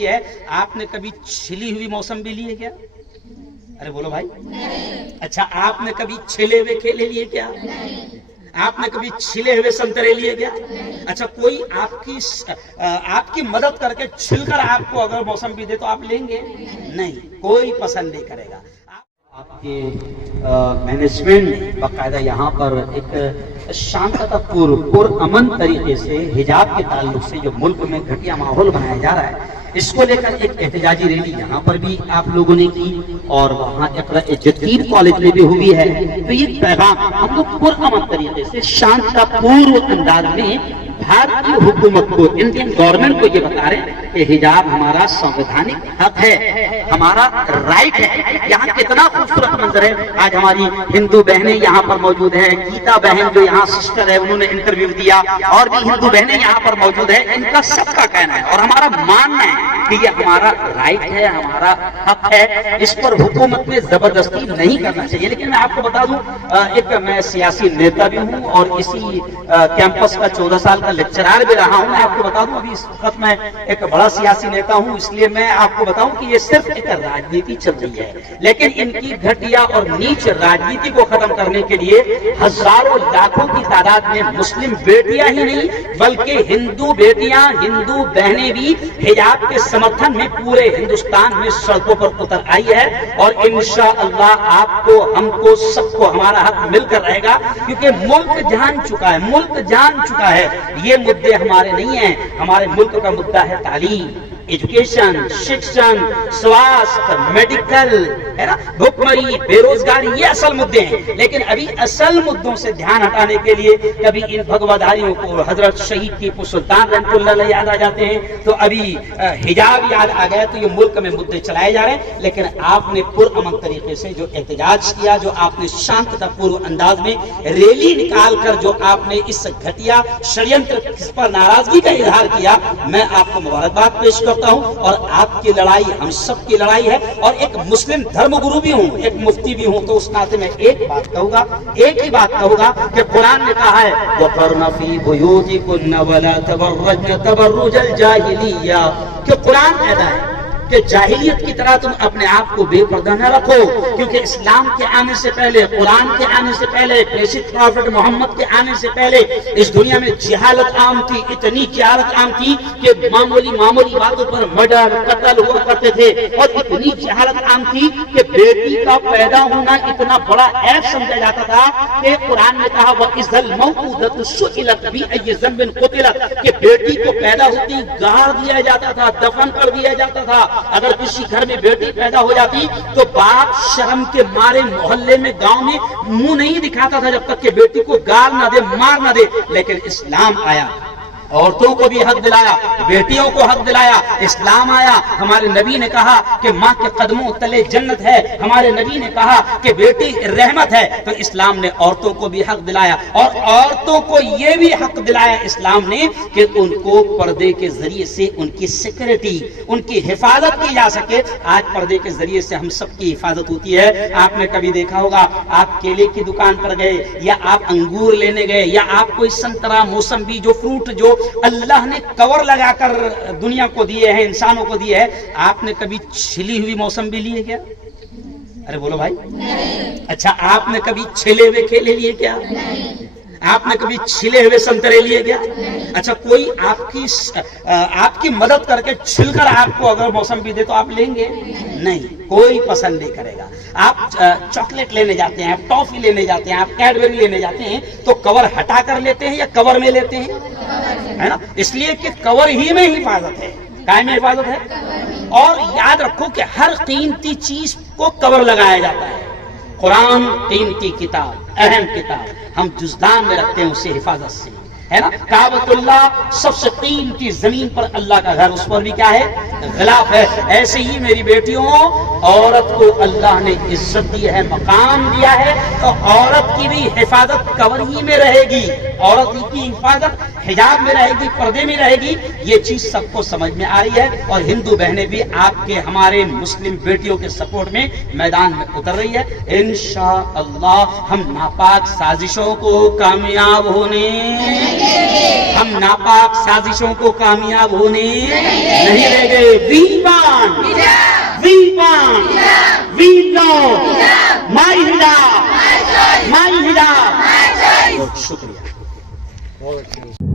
ہے آپ نے کبھی چھلی ہوئی موسمبی لی ہے کیا؟ ارے بولو بھائی. اچھا آپ نے کبھی چھلے ہوئے کیلے لیے کیا؟ آپ نے کبھی چھلے ہوئے سنترے لیے کیا؟ اچھا کوئی آپ کی مدد کر کے چھل کر آپ کو اگر موسمبی دے تو آپ لیں گے؟ نہیں، کوئی پسند نہیں کرے گا. آپ کے مینجمنٹ نے باقاعدہ یہاں پر ایک شانتتا پرامن طریقے سے حجاب کے تعلق سے جو ملک میں گھٹیا ماحول بنایا جا رہا ہے، اس کو لے کر ایک احتجاجی ریلی یہاں پر بھی آپ لوگوں نے کی اور وہاں جدید کالج میں بھی ہوئی ہے. تو یہ پیغام ہم لوگ پرامن طریقے سے شانتتا پورو انداز میں بھارت کی حکومت کو، انڈین گورنمنٹ کو یہ بتا رہے ہیں کہ حجاب ہمارا سنویدھانک حق ہے، ہمارا رائٹ ہے. یہاں کتنا خوبصورت منظر ہے. آج ہماری ہندو بہنیں یہاں پر موجود ہیں. گیتا بہن جو یہاں سسٹر ہے، انہوں نے انٹرویو دیا، اور بھی ہندو بہنیں یہاں پر موجود ہیں. ان کا سب کا کہنا ہے اور ہمارا ماننا ہے کہ یہ ہمارا رائٹ ہے، ہمارا حق ہے. اس پر حکومت نے زبردستی نہیں کرنا چاہیے. لیکن میں آپ کو بتا دوں، میں سیاسی نیتا بھی ہوں اور اسی کیمپس کا 14 سال کا لیکچرار بھی رہا ہوں. میں آپ کو بتا دوں ابھی اس وقت میں ایک بڑا سیاسی نیتا ہوں، اس لیے میں آپ کو بتاؤں کہ یہ صرف ایک راجنیتی چل رہی ہے. لیکن ان کی گھٹیا اور نیچ راجنیتی کو ختم کرنے کے لیے ہزاروں لاکھوں کی تعداد میں مسلم بیٹیاں ہی نہیں بلکہ ہندو بیٹیاں، ہندو بہنیں بھی حجاب کے سمرتھن میں پورے ہندوستان میں سڑکوں پر اتر آئی ہے. اور انشاءاللہ آپ کو، ہم کو، سب کو ہمارا حق مل کر رہے گا، کیونکہ ملک جان چکا ہے، ملک جان چکا ہے یہ مدعے ہمارے نہیں ہیں. ہمارے ملک کا مدعا ہے تعلیم، ایجوکیشن، شکشن، سواستھ، میڈیکل، ہے نا، بھوکمری، بے روزگاری، یہ اصل مدعے ہیں. لیکن ابھی اصل مدعوں سے دھیان ہٹانے کے لیے کبھی ان بھگواداریوں کو حضرت شہید ٹیپو سلطان رحمۃ اللہ علیہ یاد آ جاتے ہیں، تو ابھی حجاب یاد آ گیا. تو یہ ملک میں مدعے چلائے جا رہے ہیں. لیکن آپ نے پرامن طریقے سے جو احتجاج کیا، جو آپ نے شانتتا پورو انداز میں ریلی نکال کر جو آپ نے اس گھٹیا شریعنتر پر ناراضگی کا اظہار کیا، میں آپ کو مبارکباد پیش کرتا ہوں. اور آپ کی لڑائی ہم سب کی لڑائی ہے. اور ایک مسلم دھرم گرو بھی ہوں، ایک مفتی بھی ہوں، تو اس ناطے میں ایک بات کہوں گا، ایک ہی بات کہوں گا کہ قرآن نے کہا ہے وَقَرْنَ فِي بُيُوتِكُنَّ وَلَا تَبَرَّجْنَ تَبَرُّجَ الْجَاهِلِيَّةِ کہ قرآن کہتا ہے کہ جاہلیت کی طرح تم اپنے آپ کو بے پردہ نہ رکھو، کیونکہ اسلام کے آنے سے پہلے، قرآن کے آنے سے پہلے، پیشد پروفٹ محمد کے آنے سے پہلے اس دنیا میں جہالت عام تھی. اتنی جہالت عام تھی کہ معمولی باتوں پر مرڈر، قتل ہوا کرتے تھے. اور اتنی جہالت عام تھی کہ بیٹی کا پیدا ہونا اتنا بڑا عیب سمجھا جاتا تھا کہ قرآن نے کہا وَإِذَا الْمَوْءُودَةُ سُئِلَتْ بِأَيِّ ذَنبٍ قُتِلَتْ کہ بیٹی کو پیدا ہوتی گاڑ دیا جاتا تھا، دفن کر دیا جاتا تھا. اگر کسی گھر میں بیٹی پیدا ہو جاتی تو باپ شرم کے مارے محلے میں، گاؤں میں منہ نہیں دکھاتا تھا جب تک کہ بیٹی کو گال نہ دے، مار نہ دے. لیکن اسلام آیا، عورتوں کو بھی حق دلایا، بیٹیوں کو حق دلایا. اسلام آیا، ہمارے نبی نے کہا کہ ماں کے قدموں تلے جنت ہے. ہمارے نبی نے کہا کہ بیٹی رحمت ہے. تو اسلام نے عورتوں کو بھی حق دلایا، اور عورتوں کو یہ بھی حق دلایا اسلام نے کہ ان کو پردے کے ذریعے سے ان کی سیکورٹی، ان کی حفاظت کی جا سکے. آج پردے کے ذریعے سے ہم سب کی حفاظت ہوتی ہے. آپ نے کبھی دیکھا ہوگا، آپ کیلے کی دکان پر گئے یا آپ انگور لینے گئے یا آپ کوئی سنترا، موسمبی، جو فروٹ جو اللہ نے کور لگا کر دنیا کو دیے ہیں، انسانوں کو دیے ہیں، آپ نے کبھی چھلی ہوئی موسمبی لی ہے کیا؟ ارے بولو بھائی. اچھا آپ نے کبھی چھلے ہوئے کیلے لیے کیا؟ آپ نے کبھی چھلے ہوئے سنترے لیے کیا؟ اچھا کوئی آپ کی مدد کر کے چھل کر آپ کو اگر موسمبی دے تو آپ لیں گے؟ نہیں، کوئی پسند نہیں کرے گا. آپ چاکلیٹ لینے جاتے ہیں، آپ ٹافی لینے جاتے ہیں، آپ کیڈبری لینے جاتے ہیں، تو کور ہٹا کر لیتے ہیں یا کور میں لیتے ہیں؟ ہے نا، اس لیے کہ کور ہی میں حفاظت ہے. کائے میں حفاظت ہے. اور یاد رکھو کہ ہر قیمتی چیز کو کور لگایا جاتا ہے. قرآن قیمتی کتاب، اہم کتاب، ہم جزدان میں رکھتے ہیں اسے حفاظت سے، ہے نا. کعبۃ اللہ سب سے قیمتی زمین پر اللہ کا گھر، اس پر بھی کیا ہے؟ غلاف ہے. ایسے ہی میری بیٹیوں، عورت کو اللہ نے عزت دی ہے، مقام دیا ہے، تو عورت کی بھی حفاظت کور ہی میں رہے گی. عورت کی حفاظت حجاب میں رہے گی، پردے میں رہے گی. یہ چیز سب کو سمجھ میں آ رہی ہے. اور ہندو بہنیں بھی آپ کے، ہمارے مسلم بیٹیوں کے سپورٹ میں میدان میں اتر رہی ہے. انشاءاللہ ہم ناپاک سازشوں کو کامیاب ہونے ہم ناپاک سازشوں کو کامیاب ہونے نہیں دیں گے. We want, we know, my hijab, my hijab. بہت شکریہ.